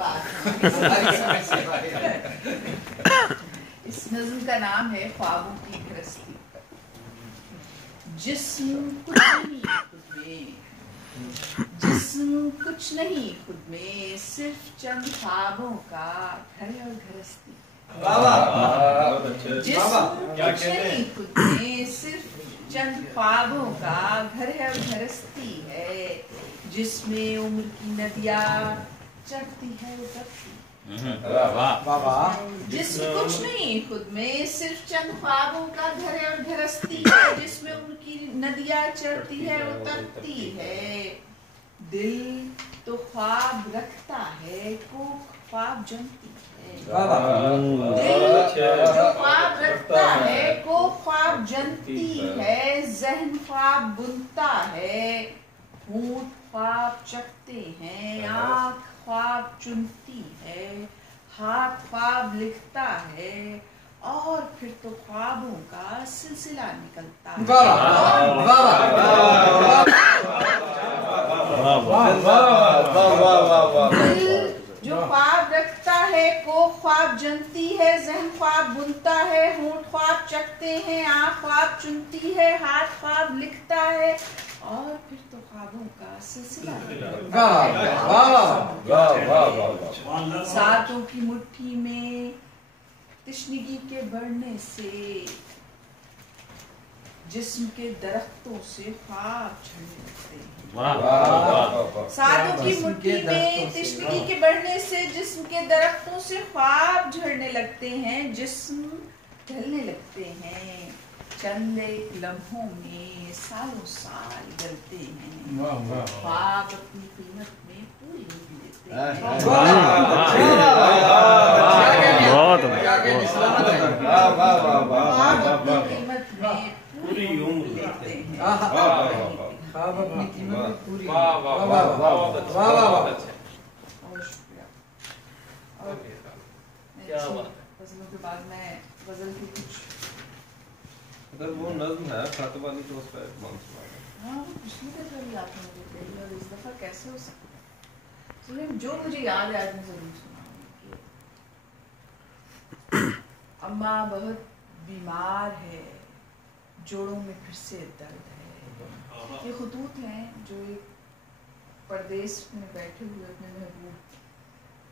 बात इस नज़्म का नाम है ख्वाबों की गृहस्थी। जिस्म कुछ नहीं खुद में, जिस्म कुछ नहीं खुद में, सिर्फ चंद ख्वाबों का घर और गृहस्थी। जिस्म कुछ नहीं खुद में, सिर्फ चंद ख्वाबों का घर है और गृहस्थी है, जिसमें उम्र की नदियाँ चढ़ती है उतरती। जिस्म कुछ नहीं खुद में, सिर्फ चंद ख्वाबों का घर है और गृहस्थी है, जिसमें उम्र की नदियाँ चढ़ती है उतरती है। दिल तो ख्वाब रखता है, को ख्वाब जनती है। दिल जो ख्वाब रखता है, को ख्वाब जनती है, ज़हन ख्वाब बुनता है, होंठ ख्वाब चखते हैं, आँख ख्वाब चुनती है, हाथ ख्वाब लिखता है, और फिर तो ख्वाबों का सिलसिला निकलता है। दिल जो ख्वाब रखता है, को ख्वाब जनती है, ज़हन ख्वाब बुनता है, होंठ ख्वाब चखते हैं, आँख ख्वाब चुनती है, हाथ ख्वाब लिखता है, और फिर तो ख्वाबों का सिलसिला। सातों की मुट्ठी में तशनगी के बढ़ने से, जिस्म के दरख्तों से ख्वाब झड़ने लगते हैं। सातों की मुट्ठी में तशनगी के बढ़ने से, जिस्म के दरख्तों से ख्वाब झड़ने लगते हैं, जिस्म ढलने लगते हैं, चंद एक लम्हों में सालों साल गलते हैं, ख्वाब अपनी कीमत में पूरी लेते हैं। कीमत में पूरी उम्र लेते हैं। ख्वाब अपनी कीमत में पूरी। बहुत शुक्रिया। और गज़लों के बाद मैं गज़ल की कुछ, अगर वो नज़्म है खत वाली तो उस पर हाँ पिछली दफा भी आपने मुझे कही और इस दफा कैसे हो सकता है। चलिए जो मुझे याद है आज मैं जरूर सुनाऊंगी। अम्मा बहुत बीमार है, जोड़ों में फिर से दर्द है। ये खुतूत हैं जो एक परदेश में बैठे हुए अपने महबूब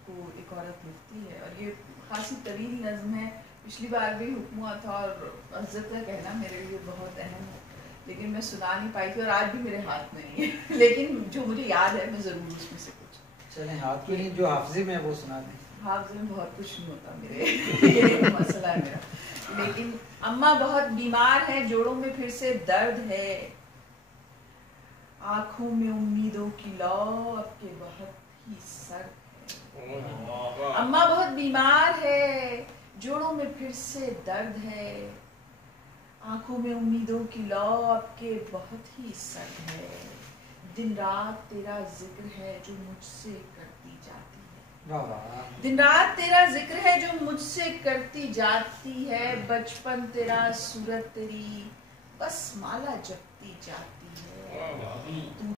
को एक औरत लिखती है, और ये खासी तवील नज़्म है। पिछली बार भी हुक्म हुआ था और इज़्ज़त का कहना मेरे लिए बहुत अहम है, लेकिन मैं सुना नहीं पाई थी और आज भी मेरे हाथ में नहीं है, लेकिन जो मुझे याद है मैं ज़रूर उसमें से कुछ। चलें हाथ में नहीं, जो हाफ़िज़े में है वो सुना दें। हाफ़िज़े में बहुत कुछ नहीं होता मेरे ये मसला है मेरा। लेकिन अम्मा बहुत बीमार है, जोड़ों में फिर से दर्द है, आँखों में उम्मीदों की लौ अब के बहुत ही सर्द है। अम्मा बहुत बीमार है, जोड़ों में फिर से दर्द है, आंखों में उम्मीदों की लौ अब के बहुत ही सर्द है, दिन रात तेरा जिक्र है जो मुझसे करती जाती है। दिन रात तेरा जिक्र है जो मुझसे करती जाती है, बचपन तेरा सूरत तेरी बस माला जपती जाती है।